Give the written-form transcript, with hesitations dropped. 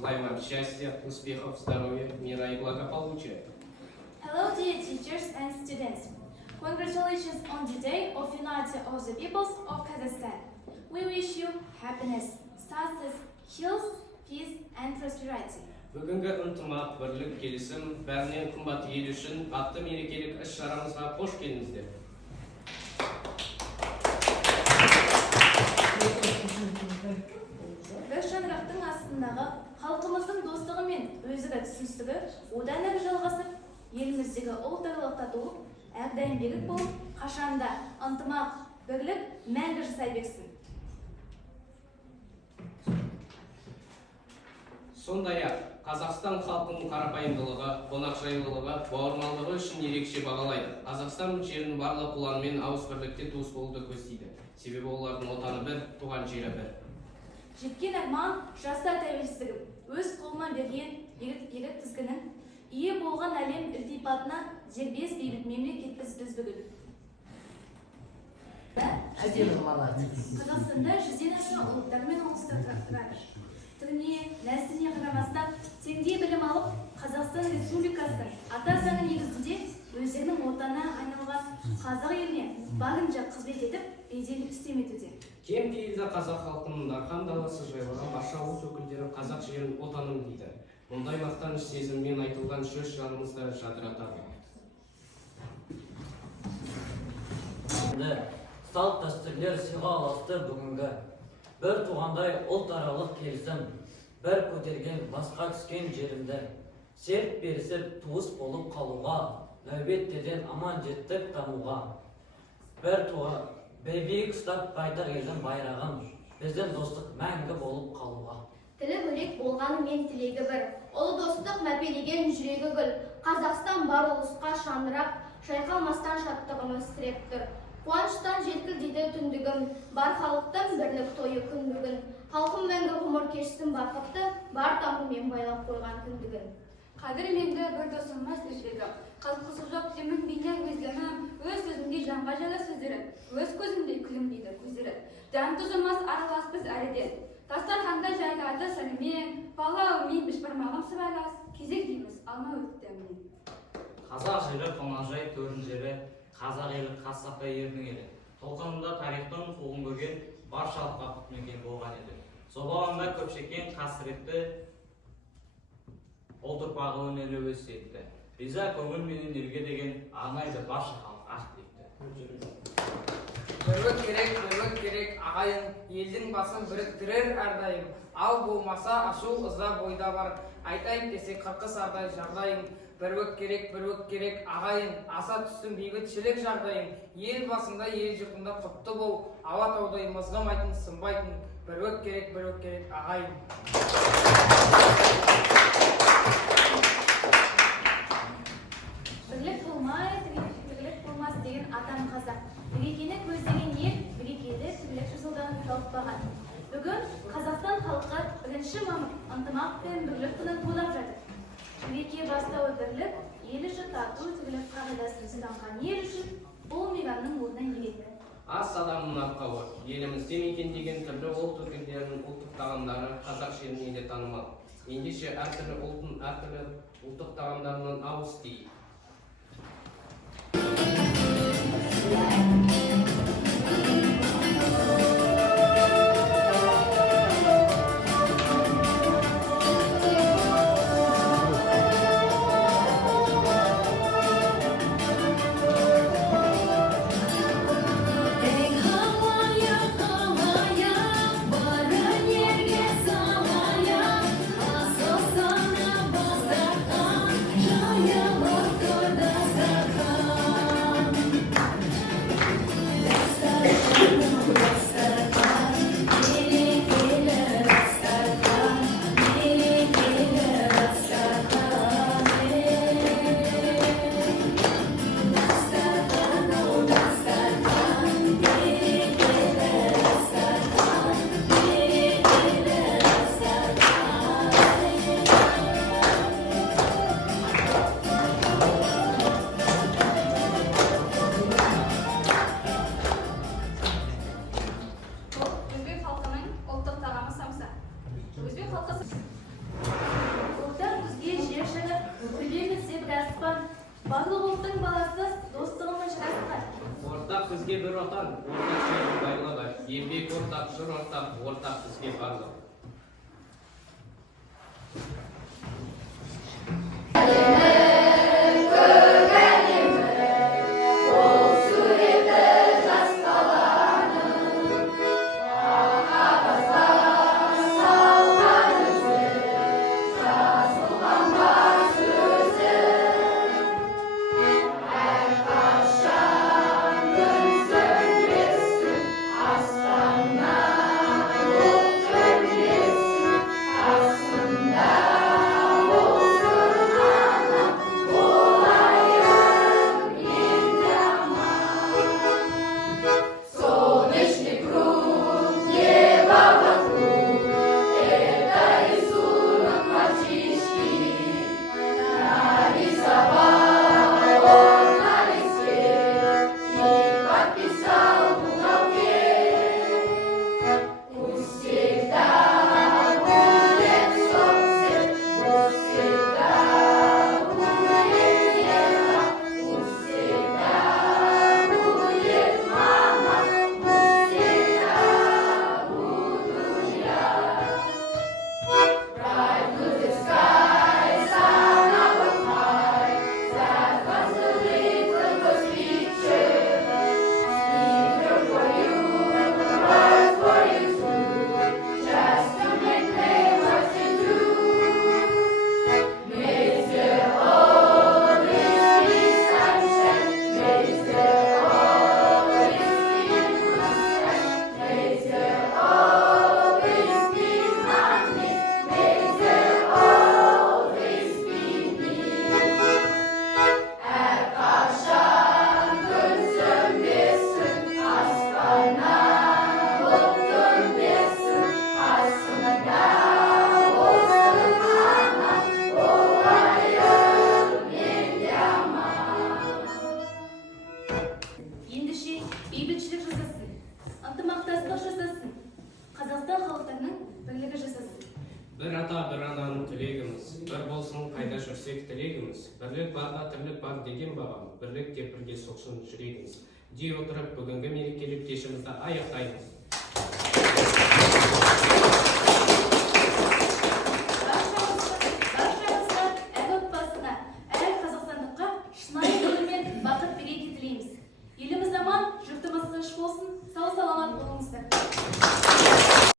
Желаем вам счастья, успехов, здоровья, мира и благополучия. Hello, dear teachers and students. Congratulations on the day of unity of the peoples of Kazakhstan. We wish you happiness, success, health, peace and prosperity. Бүгінгі ынтымақ, бірлік, келісім, бәрінен қымбат ел үшін атты мерекелік іс-шарамызға қош келдіңіздер. Бір шаңырақтың астындағы халқымыздың достығы мен өзара түсіністігі одан әрі жалғасып, еліміздегі ұлт-ұлық татулық әрдайым берік болып, қашанда ынтымақ, бірлік мәңгі жасай берсін. Сондай-ақ, Қазақстан халқының қарапайымдылығы, қонақжайлылығы, бауырмалдығы үшін ерекше бағалайды. Қазақстан жерінің барлық ұланмен ауыз бірлікте туыс болуды көздейді. Себебі олардың отаны бір, туған жері бір. Жеткен арман жастар тәуелсіздігін, өз қолыма берген ерік тізгінін, ие болған әлем ілтипатына дербес бейбіт мемлекетпіз біз бүгін. Қазақстанда жүзден аса ұлттар мен ұлыстар тұрады. Түріне, нәсіліне қарамастан теңдей білім алып, Қазақстан Республикасының ата заңы негізінде өздерінің отанына айналған қазақ еліне барынша қызмет етіп, беделін үстем етуде. Кем пейілді қазақ халқының дархан даласы жайлаған барша ұлт өкілдері қазақ жерін отаным дейді. Мұндай мақтаныш сезіммен айтылған сөз жанымызды жадыратады. Салт дәстүрлер сыйға ұласты бүгінгі. Бір туғандай ұлтаралық келісім, бір көтерген басқа түскен жерімді. Серт берісіп туыс болып қалуға, нәубеттеден аман жеттік тануға. Бір туға, бәйбейік ұстап байтақ елдің байрағын, біздің достық мәңгі болып қалуға. Тілі бөлек болғаны мен тілегі бір, ұлы достық мәпелеген жүрегі гүл. Қазақстан бар ұлысқа шаңырақ, шайқалмастан шаттығымыз сіреп тұр. Қуаныштан желкілдейді түндігім, бар халықтың бірлік тойы күн бүгін. Халқым мәңгі ғұмыр кешсін бақытты, бар тамырмен байлап қойған күндігін. Қадірменді бір досымыз тіршілігім, қалқысы жоқ демін бейнер өзгемім, өз сөзімдей жанға жайлы сөздері, өз көзімдей күлімдейді көздері. Дәм тұзымыз араласпыз әріден, дастарханда жайларды сәлімен, палауымен бішбармағым сыбайлас, кезек дейміз алма өттіммен. Қазақ жері қонақжай төрін жері, қазақ елі қасаққа ердің елі. Толқынында тарихтың қуғын көрген барша халыққа құт мекен болған еді. Собалында көпшеккен қасіретті ұлт ұрпағы өнерлі өсиетті. Риза көңіл менен елге деген арнайды барша халық ақ тілекті. Бірлік керек ағайын, елдің басын біріктірер әрдайым. Ал болмаса ашу ыза бойда бар, айтайын десе қырқыс ардай жағдайым. Бірлік керек ағайын, аса түссін бейбітшілік жағдайым. Ел басында, ел жұртында құтты бол, ауа таудай мызғымайтын, сынбайтын. Бірлік керек ағайын. Бірлік болмас деген атам қазақ. Берекені көздеген ел, берекелі бірлік жылдан жалықпаған. Бүгін Қазақстан халқы 1 мамыр ынтымақ пен бірлік күнін тойлап жатыр. Береке бастауы бірлік, ел үшін тату тігіліп қағидасын ұстанған ел үшін бұл мейрамның орны ерек. Ас адамның арқауы, елімізде мекендеген түрлі ұлт өкілдерінің ұлттық тағамдары қазақ жеріне де танымал. Ендеше әртүрлі ұлттың әртүрлі ұлттық тағамдарынан ауыз тиейік. Yeah. барлық ұлттың баласы достығымен жарасқан. Ортақ бізге бір отан, ортақ жердің байлығы, еңбек ортақ, жыр ортақ, ортақ бізге барлық. Ендеше бейбітшілік жасасын, ынтымақтастық жасасын, Қазақстан халықтарының бірлігі жасасын. Бір ата, бір ананың тілегіміз, бір болсын қайда жүрсек тілегіміз, бірлік барда тірлік бар деген бағам, бірлік деп бірге соқсын жүрегіміз. Дей отырып, бүгінгі мерекелік кешімізді аяқтаймыз.